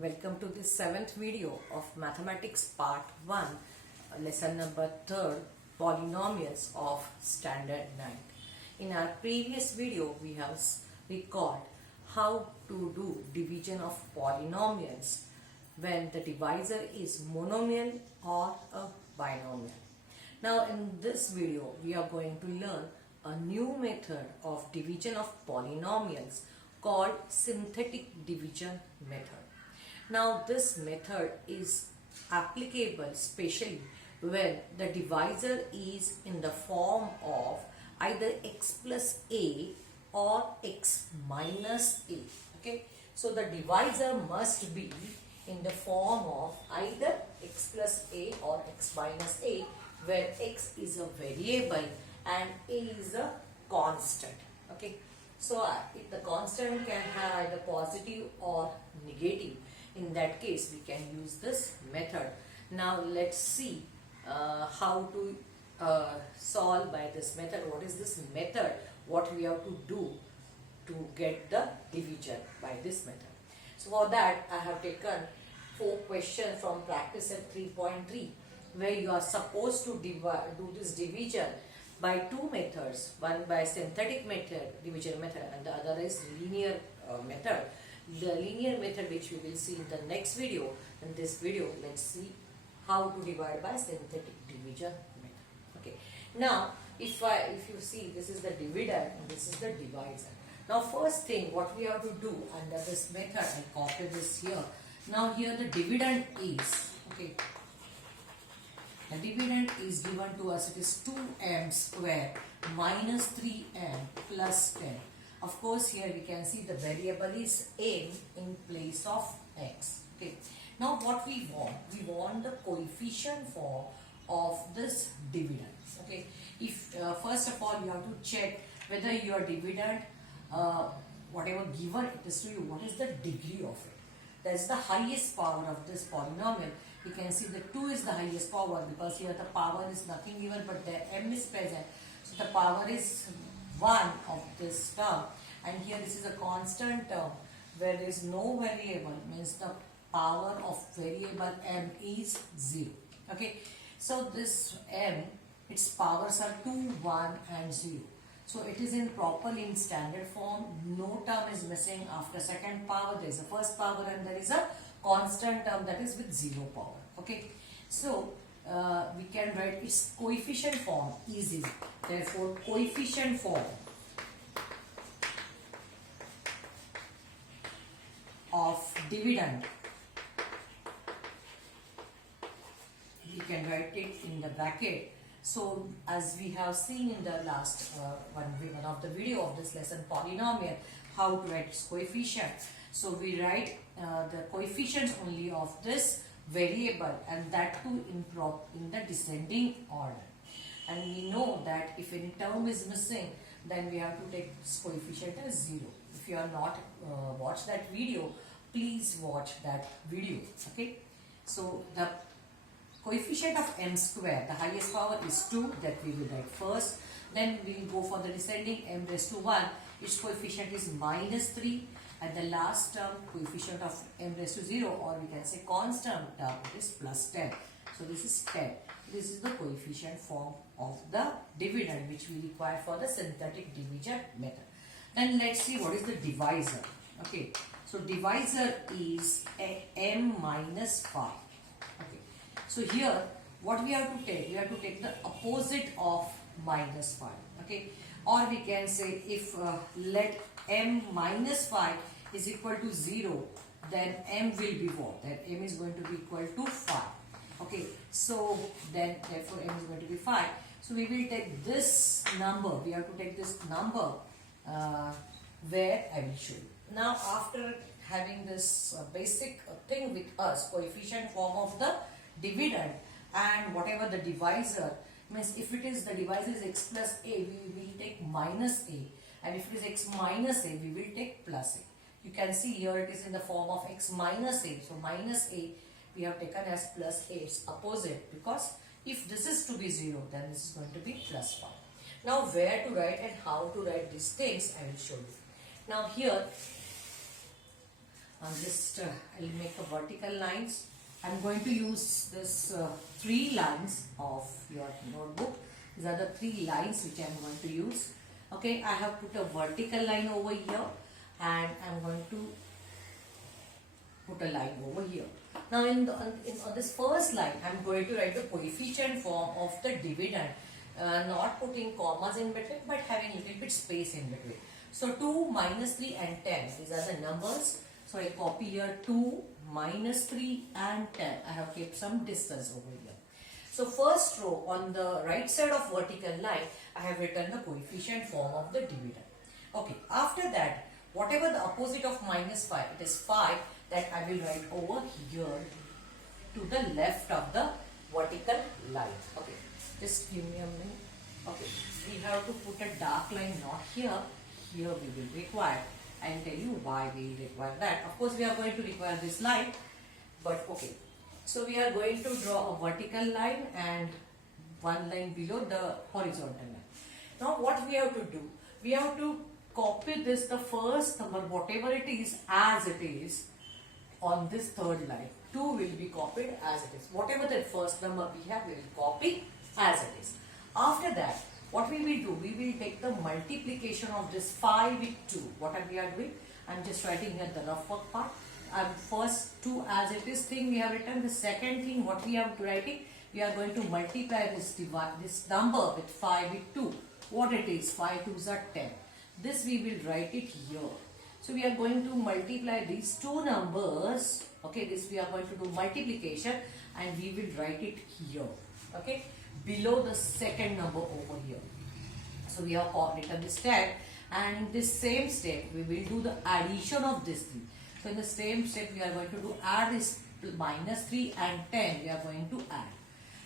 Welcome to this 7th video of Mathematics Part 1, lesson number 3, Polynomials of Standard 9. In our previous video, we have recalled how to do division of polynomials when the divisor is monomial or a binomial. Now in this video, we are going to learn a new method of division of polynomials called synthetic division method. Now this method is applicable especially when the divisor is in the form of either x plus a or x minus a. Okay, so the divisor must be in the form of either x plus a or x minus a, where x is a variable and a is a constant. Okay, so if the constant can have either positive or negative, in that case we can use this method. Now let's see how to solve by this method. What is this method? What we have to do to get the division by this method. So for that I have taken 4 questions from practice set 3.3, where you are supposed to do this division by 2 methods. One by synthetic method, division method, and the other is linear method. The linear method which we will see in the next video. In this video, let's see how to divide by synthetic division method. Okay. Now, if you see, this is the dividend and this is the divisor. Now, first thing what we have to do under this method, I copy this here. Now, here the dividend is, okay, the dividend is given to us. It is 2m square minus 3m plus 10. Of course, here we can see the variable is m in place of x. Okay. Now, what we want? We want the coefficient form of this dividend. Okay. If first of all you have to check whether your dividend, whatever given it is to you, what is the degree of it? That is the highest power of this polynomial. You can see the 2 is the highest power because here the power is nothing given but the m is present. So the power is 1 of this term, and here this is a constant term where there is no variable, means the power of variable m is 0. Okay, so this m, its powers are 2, 1 and 0. So it is in properly in standard form. No term is missing. After second power there is a first power and there is a constant term that is with 0 power. Okay, so we can write its coefficient form easily. Therefore, coefficient form of dividend, we can write it in the bracket. So as we have seen in the last one of the video of this lesson, polynomial, how to write its coefficient. So we write the coefficients only of this variable, and that too in the descending order. And we know that if any term is missing, then we have to take this coefficient as 0. If you have not watched that video, please watch that video. Okay. So the coefficient of m square, the highest power is 2, that we will write first. Then we will go for the descending m raised to 1. Its coefficient is minus 3. And the last term, coefficient of m raised to 0, or we can say constant term, is plus 10. So this is 10. This is the coefficient form of the dividend which we require for the synthetic division method. Then let's see what is the divisor. Okay, so divisor is m minus 5. Okay, so here what we have to take? We have to take the opposite of minus 5. Okay, or we can say if let m minus 5 is equal to 0, then m will be what? Then m is going to be equal to 5. Okay, so then therefore m is going to be 5. So we will take this number. We have to take this number where I will show you. Now after having this basic thing with us, coefficient form of the dividend and whatever the divisor, means if it is the divisor is x plus a, we will take minus a, and if it is x minus a, we will take plus a. You can see here it is in the form of x minus a. So minus a we have taken as plus a, its opposite, because if this is to be 0, then this is going to be plus 5. Now where to write and how to write these things I will show you. Now here I'll make a vertical lines. I'm going to use this 3 lines of your notebook. These are the 3 lines which I'm going to use. Okay, I have put a vertical line over here and I'm going to put a line over here. Now on this first line, I'm going to write the coefficient form of the dividend, not putting commas in between but having a little bit space in between. So 2, minus 3 and 10, these are the numbers. So I copy here 2, minus 3 and 10. I have kept some distance over here. So first row on the right side of vertical line, I have written the coefficient form of the dividend. Okay, after that, whatever the opposite of minus 5, it is 5, that I will write over here to the left of the vertical line. Okay, just give me a minute. Okay, we have to put a dark line not here. Here we will require. I will tell you why we require that. Of course, we are going to require this line, but okay. So we are going to draw a vertical line and one line below the horizontal line. Now what we have to do? We have to copy this, the first number, whatever it is, as it is on this third line. 2 will be copied as it is. Whatever the first number we have, we will copy as it is. After that, what we will do? We will take the multiplication of this 5 with 2. What are we are doing? I am just writing here the rough work part. First 2 as it is thing we have written. The second thing what we have to writing, we are going to multiply this number with 5 with 2. What it is? 5 2s are 10. This we will write it here. So we are going to multiply these 2 numbers. Okay, this we are going to do multiplication and we will write it here. Okay, below the second number over here. So we have written this step, and in this same step we will do the addition of this 3. So in the same step we are going to do add this minus 3 and 10 we are going to add.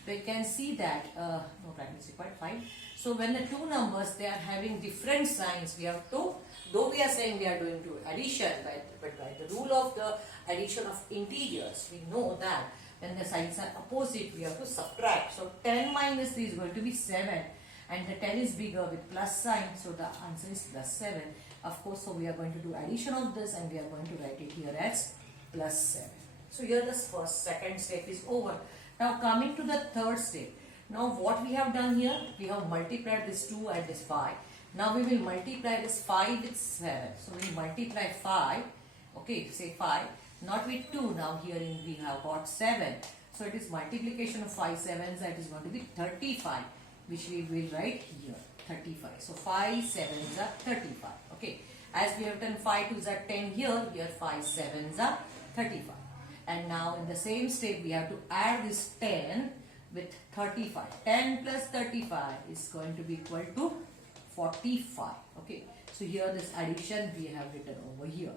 So you can see that no practice required, fine. So when the 2 numbers they are having different signs, we have to, though we are saying we are doing to addition, but by the rule of the addition of integers, we know that when the signs are opposite, we have to subtract. So 10 minus 3 is going to be 7 and the 10 is bigger with plus sign. So the answer is plus 7. Of course, so we are going to do addition of this and we are going to write it here as plus 7. So here the second step is over. Now coming to the third step. Now what we have done here, we have multiplied this 2 and this 5. Now we will multiply this 5 with 7. So we multiply 5, okay, say 5. Not with 2, now here we have got 7. So it is multiplication of 5 sevens, that is going to be 35, which we will write here, 35. So 5 sevens are 35. Okay, as we have done 5 2s are 10 here, 5 sevens are 35. And now in the same step we have to add this 10 with 35. 10 plus 35 is going to be equal to 45. Okay, so here this addition we have written over here.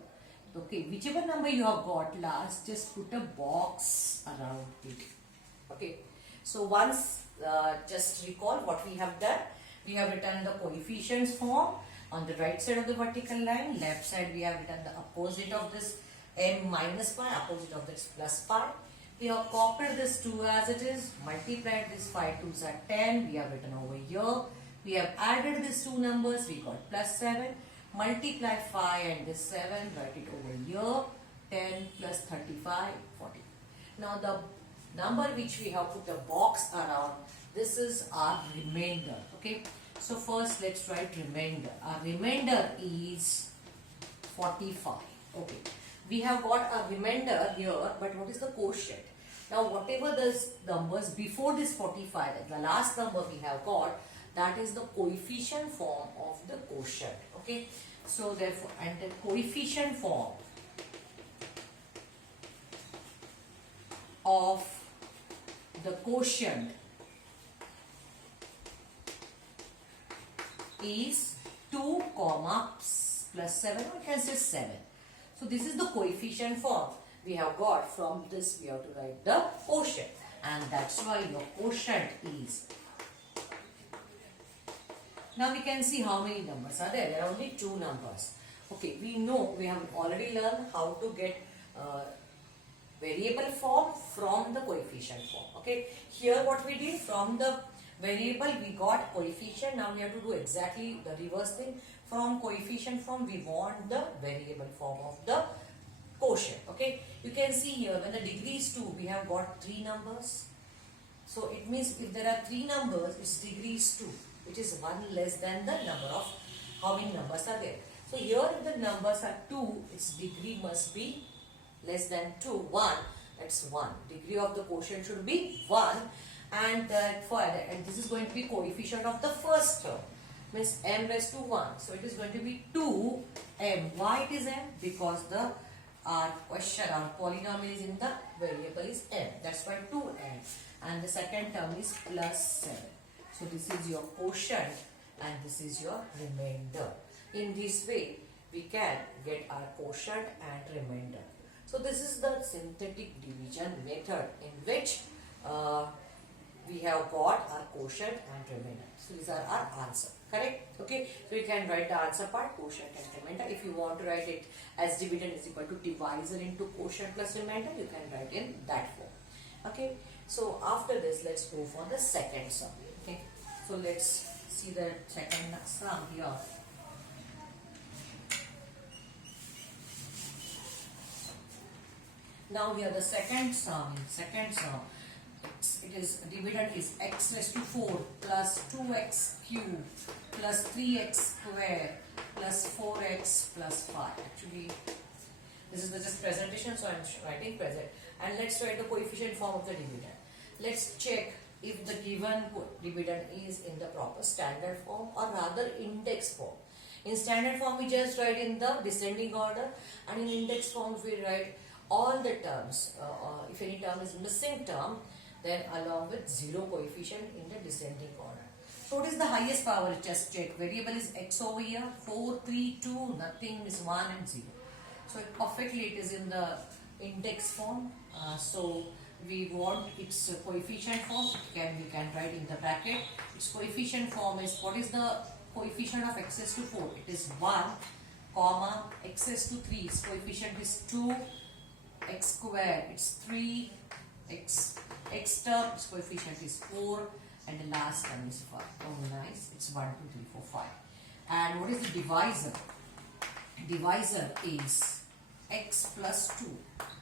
Okay, whichever number you have got last, just put a box around it. Okay, so once just recall what we have done. We have written the coefficients form on the right side of the vertical line. Left side we have written the opposite of this m minus pi, opposite of this plus pi. We have copied this 2 as it is, multiplied this 5 2s are 10. We have written over here. We have added these 2 numbers. We got plus 7. Multiply 5 and this 7, write it over here, 10 plus 35, 40. Now the number which we have put the box around, this is our remainder. Okay, so first let's write remainder. Our remainder is 45. Okay, we have got a remainder here, but what is the quotient? Now whatever the numbers before this 45, the last number we have got, that is the coefficient form of the quotient. Okay, so therefore, and the coefficient form of the quotient is 2 comma plus 7, or you can say 7. So this is the coefficient form we have got. From this we have to write the quotient, and that's why your quotient is. Now we can see how many numbers are there. There are only 2 numbers. Okay, we know, we have already learned how to get variable form from the coefficient form. Okay, here what we did, from the variable we got coefficient. Now we have to do exactly the reverse thing. From coefficient form we want the variable form of the quotient. Okay, you can see here when the degree is 2, we have got 3 numbers. So it means if there are 3 numbers, its degree is 2, which is 1 less than the number of how many numbers are there. So here if the numbers are 2, its degree must be less than 2, 1, that's 1. Degree of the quotient should be 1, and this is going to be coefficient of the first term, means m raised to 1. So it is going to be 2m. Why it is m? Because our polynomial is in the variable is m. That's why 2m. And the second term is plus 7. So this is your quotient and this is your remainder. In this way, we can get our quotient and remainder. So this is the synthetic division method in which we have got our quotient and remainder. So these are our answer. Correct? Okay. So you can write the answer part, quotient and remainder. If you want to write it as dividend is equal to divisor into quotient plus remainder, you can write in that form. Okay. So after this, let's go for the second sum. Okay. So let's see the second sum here. Now we have the second sum. It is dividend is x raised to 4 plus 2x cube plus 3x square plus 4x plus 5. Actually, this is just presentation, so I am writing present. And let's write the coefficient form of the dividend. Let's check if the given dividend is in the proper standard form or rather index form. In standard form, we just write in the descending order, and in index form, we write all the terms. If any term is missing term, then along with 0 coefficient in the descending order. So what is the highest power? Just check. Variable is x over here. 4, 3, 2, nothing is 1 and 0. So perfectly it is in the index form. So we want its coefficient form. We can write in the bracket. Its coefficient form is, what is the coefficient of x raised to 4? It is 1, comma, x raised to 3. Its coefficient is 2, x square, it's 3, x term, its coefficient is 4, and the last term is 5. Oh nice, it's 1, 2, 3, 4, 5. And what is the divisor? Divisor is x plus 2.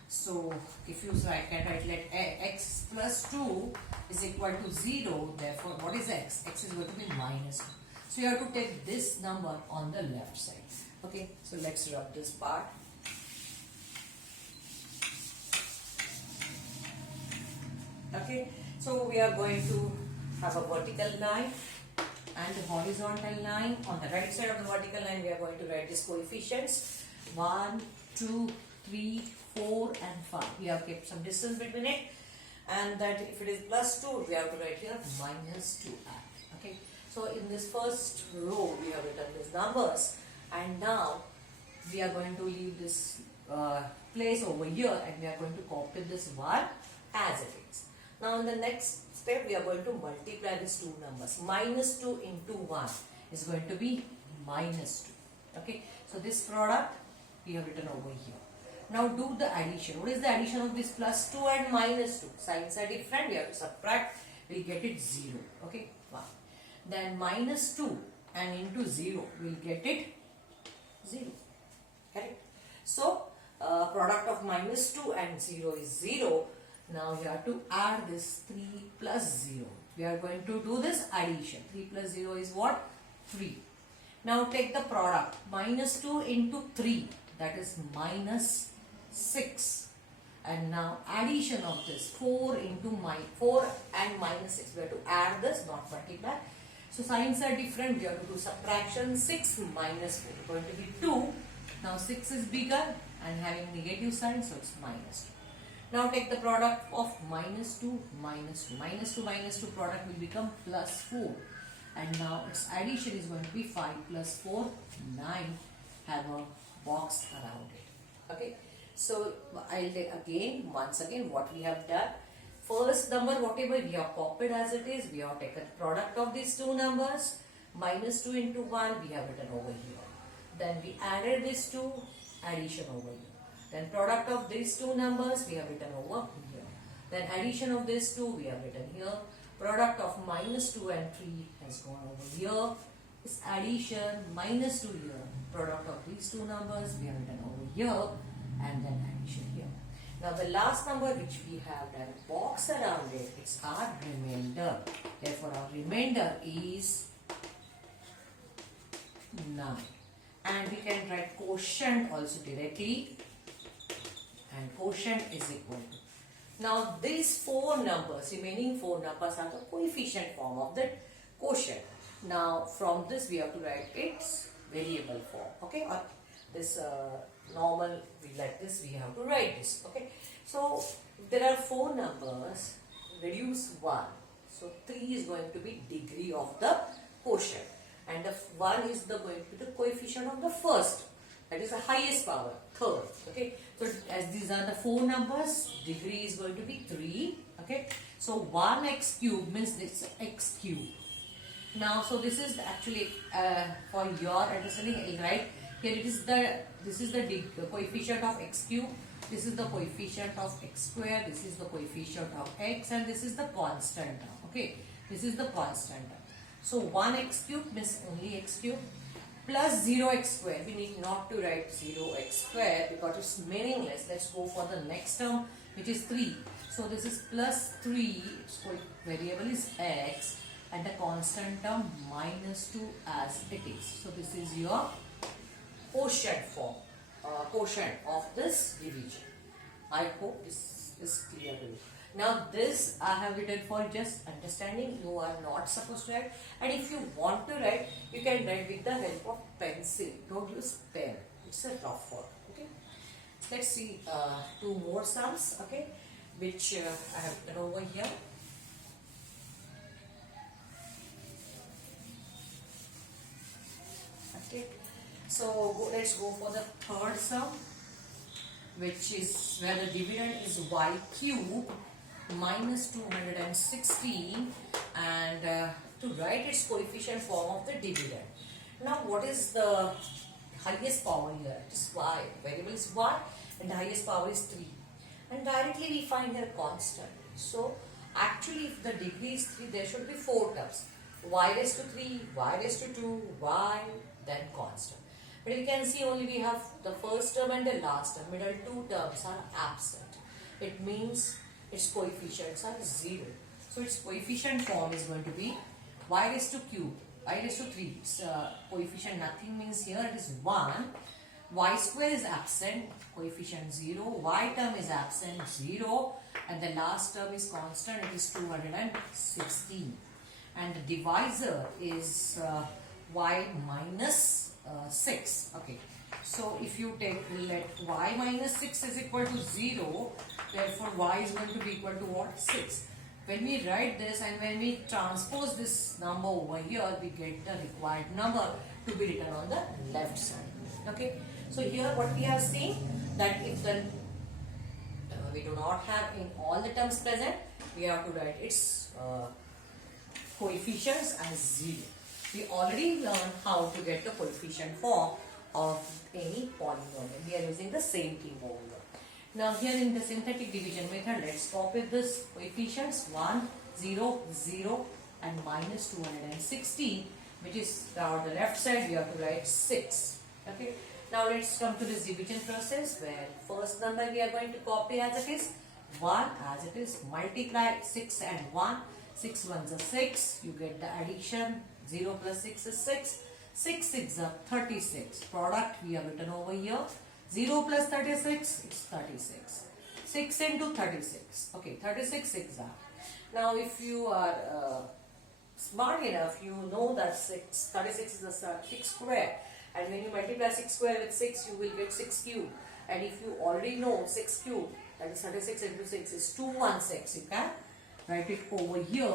So if you can write let x plus 2 is equal to 0, therefore what is x? X is going to be minus 2. So you have to take this number on the left side. Okay, so let's rub this part. Okay, so we are going to have a vertical line and a horizontal line. On the right side of the vertical line, we are going to write these coefficients 1, 2, 3, 4 and 5. We have kept some distance between it, and that if it is plus 2, we have to write here minus 2. Okay, so in this first row, we have written these numbers, and now we are going to leave this place over here, and we are going to copy this one as it is. Now in the next step, we are going to multiply these two numbers. Minus 2 into 1 is going to be minus 2. Okay, so this product we have written over here. Now do the addition. What is the addition of this plus 2 and minus 2? Signs are different. We have to subtract. We will get it 0. Okay, 1. Then minus 2 and into 0, we will get it 0. Correct? So product of minus 2 and 0 is 0. Now we have to add this 3 plus 0. We are going to do this addition. 3 plus 0 is what? 3. Now take the product. Minus 2 into 3. That is minus 6. And now addition of this 4 into 4 and minus 6. We have to add this, not multiply. So signs are different. We have to do subtraction. 6 minus 4 going to be 2. Now 6 is bigger and having negative sign, so it's minus 2. Now take the product of minus 2, minus 2. Minus 2 minus 2 product will become plus 4. And now its addition is going to be 5 plus 4, 9. Have a box around it. Okay. So I'll take once again what we have done. First number, whatever we have copied as it is, we have taken product of these two numbers. Minus 2 into 1 we have written over here. Then we added these two, addition over here. Then product of these two numbers we have written over here. Then addition of these two we have written here. Product of minus 2 and 3 has gone over here. This addition minus 2 here. Product of these two numbers we have written over here. and then addition here. Now the last number which we have done a box around it, it's our remainder. Therefore our remainder is 9. And we can write quotient also directly, and quotient is equal to. Now these four numbers, remaining four numbers are the coefficient form of the quotient. Now from this we have to write its variable form, okay, or this normal, like this we have to write this, okay. So there are four numbers, reduce 1, so 3 is going to be degree of the quotient, and the 1 is going to be the coefficient of the first, that is the highest power, third, okay. So as these are the four numbers, degree is going to be 3, okay. So 1x cube means it's x cube. Now so this is actually for your understanding, I'll write here it is this is the coefficient of x cube, this is the coefficient of x square, this is the coefficient of x, and this is the constant term, okay. This is the constant term. So 1x cube means only x cube plus 0x square. We need not to write 0x square because it's meaningless. Let's go for the next term, which is 3. So this is plus 3, its variable is x, and the constant term minus 2 as it is. So this is your quotient form, quotient of this division. I hope this is clear to you. Now this I have written for just understanding. You are not supposed to write, and if you want to write, you can write with the help of pencil. Don't use pen. It's a rough work. Okay. Let's see two more sums. Okay, which I have written over here. Okay. So let's go for the third sum, which is where the dividend is y cube minus 216, and to write its coefficient form of the dividend. Now what is the highest power here? It is y. Variable is y, and the highest power is 3. And directly we find here constant. So actually if the degree is 3, there should be 4 terms. Y raised to 3, y raised to 2, y, then constant. But you can see only we have the first term and the last term. Middle 2 terms are absent. It means its coefficients are 0. So its coefficient form is going to be y raised to cube, y raised to 3. Its coefficient nothing means here it is 1. Y square is absent, coefficient 0. Y term is absent, 0. And the last term is constant, it is 216. And the divisor is y minus 6. Okay. So if you take, let y minus 6 is equal to 0, therefore y is going to be equal to what? 6. When we write this and when we transpose this number over here, we get the required number to be written on the left side. Okay. So here what we have seen, that if the we do not have in all the terms present, we have to write its coefficients as 0. We already learned how to get the coefficient form of any polynomial. We are using the same thing over here. Now here in the synthetic division method, let's copy this coefficients 1, 0, 0 and minus 216, which is on the left side we have to write 6. Okay. Now let's come to this division process, where first number we are going to copy as it is 1, as it is, multiply 6 and 1. 6 ones are 6, you get the addition, 0 plus 6 is 6. 6 6 are 36. Product we have written over here. 0 plus 36 is 36. 6 into 36. Okay, 36 6 are. Now if you are smart enough, you know that 36 is a 6 square. And when you multiply 6 square with 6, you will get 6 cube. And if you already know 6 cube, that is 36 into 6 is 216. You can write it over here.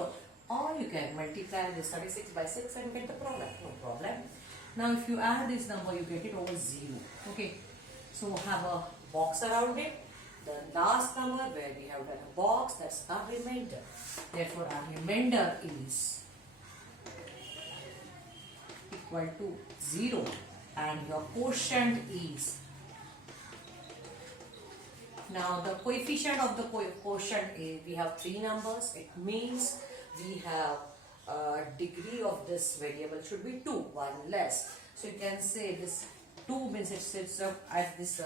Or you can multiply this 36 by 6 and get the product. No problem. Now if you add this number, you get it over 0. Okay. So have a box around it. The last number where we have done a box, that's our remainder. Therefore our remainder is equal to 0. And your quotient is, now the coefficient of the quotient is, we have 3 numbers. It means we have degree of this variable should be 2, 1 less. So you can say this 2 means it sits up at this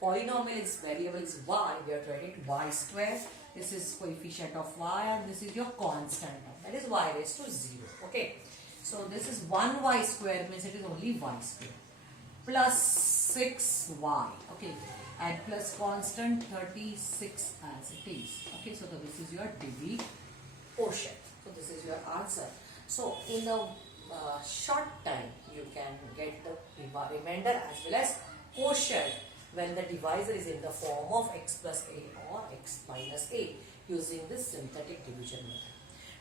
polynomial is variable is y, we have to write it y square. This is coefficient of y and this is your constant. That is y raised to 0. Okay. So this is 1y square means it is only y square. Plus 6y. Okay. And plus constant 36 as it is. Okay. So this is your divi quotient. So this is your answer. So in a short time you can get the remainder as well as quotient when the divisor is in the form of x plus a or x minus a using this synthetic division method.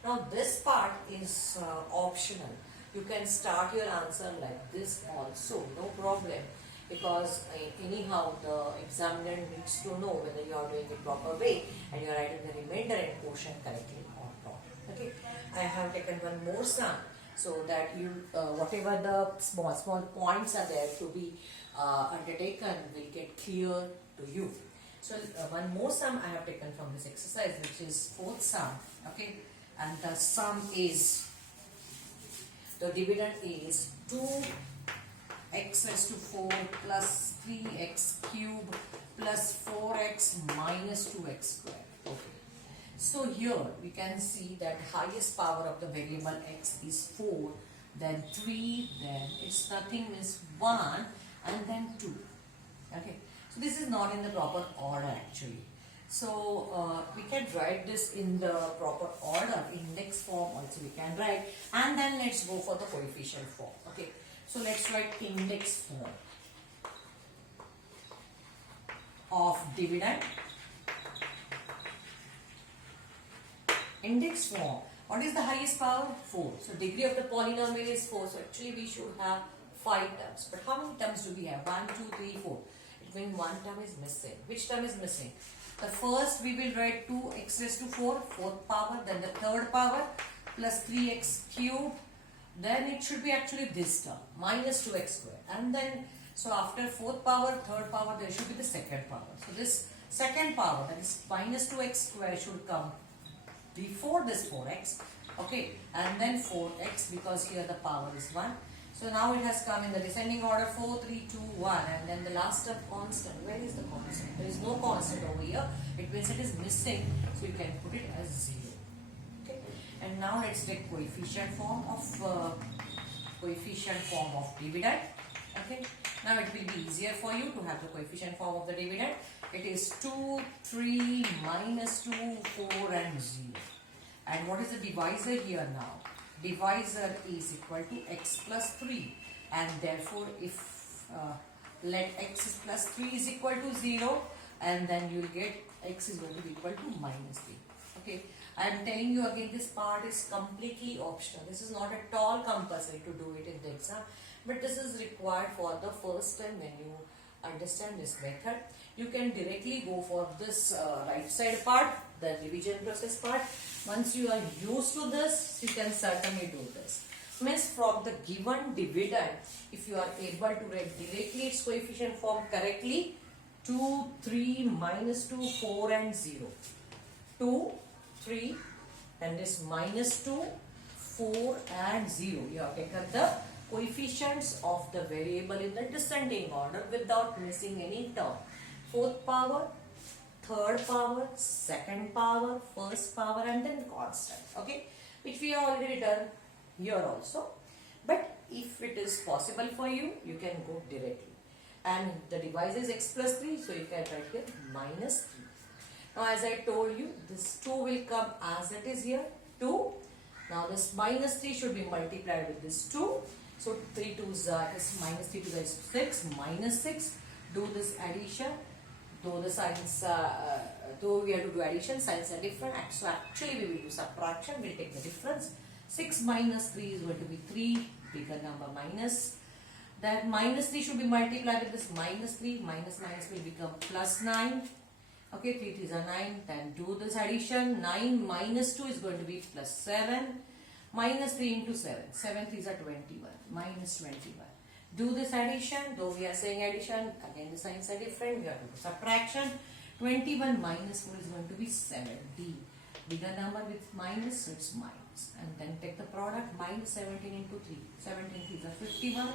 Now this part is optional. You can start your answer like this also, no problem, because anyhow the examiner needs to know whether you are doing it proper way and you are writing the remainder and quotient correctly or not. Okay, I have taken one more sum so that you whatever the small points are there to be undertaken will get clear to you. So one more sum I have taken from this exercise, which is fourth sum. Okay, and the sum is, the dividend is 2x raised to 4 plus 3x cube plus 4x minus 2x square. Okay. So here we can see that highest power of the variable x is 4, then 3, then it's nothing means 1 and then 2. Okay. So this is not in the proper order actually. So we can write this in the proper order, index form also we can write, and then let's go for the coefficient form. Okay. So let's write index form of dividend. Index form. What is the highest power? 4. So degree of the polynomial is 4. So actually we should have 5 terms. But how many terms do we have? 1, 2, 3, 4. It means one term is missing. Which term is missing? The first we will write 2x raised to 4, fourth power, then the third power plus 3x cube. Then it should be actually this term, minus 2x square. And then, so after fourth power, third power, there should be the second power. So this second power, that is minus 2x square, should come before this 4x. Okay, and then 4x, because here the power is 1. So now it has come in the descending order 4, 3, 2, 1, and then the last term constant. Where is the constant? There is no constant over here. It means it is missing. So you can put it as 0. Okay. And now let's take coefficient form of dividend. Okay. Now it will be easier for you to have the coefficient form of the dividend. It is 2, 3, minus 2, 4 and 0. And what is the divisor here now? Divisor is equal to x plus 3, and therefore if let x plus 3 is equal to 0, and then you will get x is going to be equal to minus 3. Okay, I am telling you again, this part is completely optional. This is not at all compulsory to do it in the exam, but this is required for the first time when you understand this method. You can directly go for this right side part, the division process part. Once you are used to this, you can certainly do this. Means from the given dividend, if you are able to write directly its coefficient form correctly, 2, 3, minus 2, 4 and 0. 2, 3 and this minus 2, 4 and 0. You have taken the coefficients of the variable in the descending order without missing any term. Fourth power, third power, second power, first power and then constant. Okay, which we have already done here also. But if it is possible for you, you can go directly. And the divisor is x plus 3, so you can write here minus 3. Now as I told you, this 2 will come as it is here, 2. Now this minus 3 should be multiplied with this 2. So 3 2s is minus 3 2 is 6, minus 6. Do this addition. Though the signs, though we have to do addition, signs are different. So actually we will do subtraction. We will take the difference. 6 minus 3 is going to be 3, bigger number minus. That minus 3 should be multiplied with this minus 3. Minus minus will become plus 9. Okay, 3 3s are 9. Then do this addition. 9 minus 2 is going to be plus 7. Minus 3 into 7. 7 3s are 21. Minus 21. Do this addition. Though we are saying addition, again the signs are different. We have to do subtraction. 21 minus 4 is going to be 70. Bigger number with minus, so it's minus. And then take the product. Minus 17 into 3. 17 3s are 51.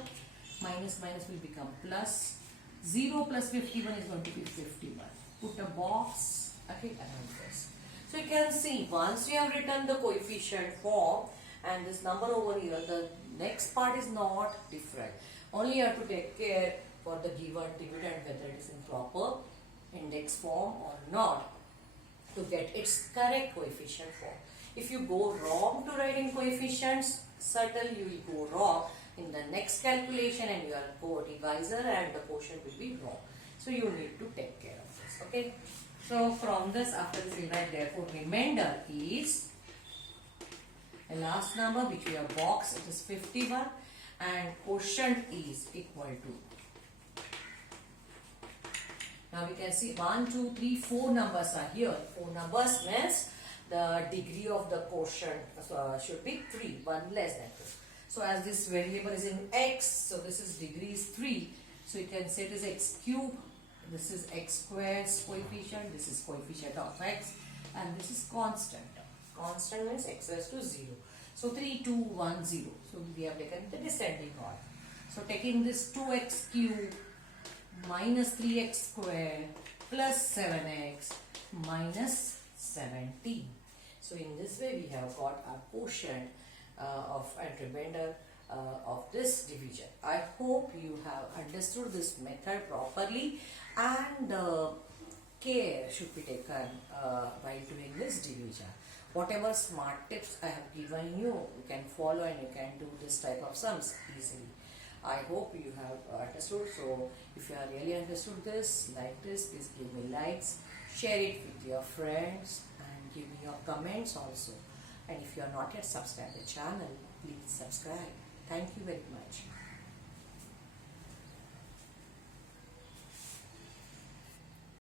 Minus minus will become plus. 0 plus 51 is going to be 51. Put a box, okay, around this. So you can see once you have written the coefficient form and this number over here, the next part is not different. Only you have to take care for the given dividend whether it is in proper index form or not to get its correct coefficient form. If you go wrong to writing coefficients, certainly you will go wrong in the next calculation and your co-divisor and the quotient will be wrong. So you need to take care of this. Okay. So from this, after this we write therefore remainder is the last number which we have boxed, it is 51 and quotient is equal to. Now we can see 1, 2, 3, 4 numbers are here. 4 numbers means the degree of the quotient should be 3, 1 less than 2. So as this variable is in x, so this is degree is 3. So you can say it is x cube. This is x squared coefficient. This is coefficient of x. And this is constant. Constant means x raised to 0. So 3, 2, 1, 0. So we have taken the descending order. So taking this 2x cube minus 3x squared plus 7x minus 17. So in this way we have got our quotient and remainder of this division. I hope you have understood this method properly and care should be taken while doing this division. Whatever smart tips I have given you, you can follow and you can do this type of sums easily. I hope you have understood. So if you have really understood this, like this, please give me likes, share it with your friends and give me your comments also. And if you are not yet subscribed to the channel, please subscribe. Thank you very much.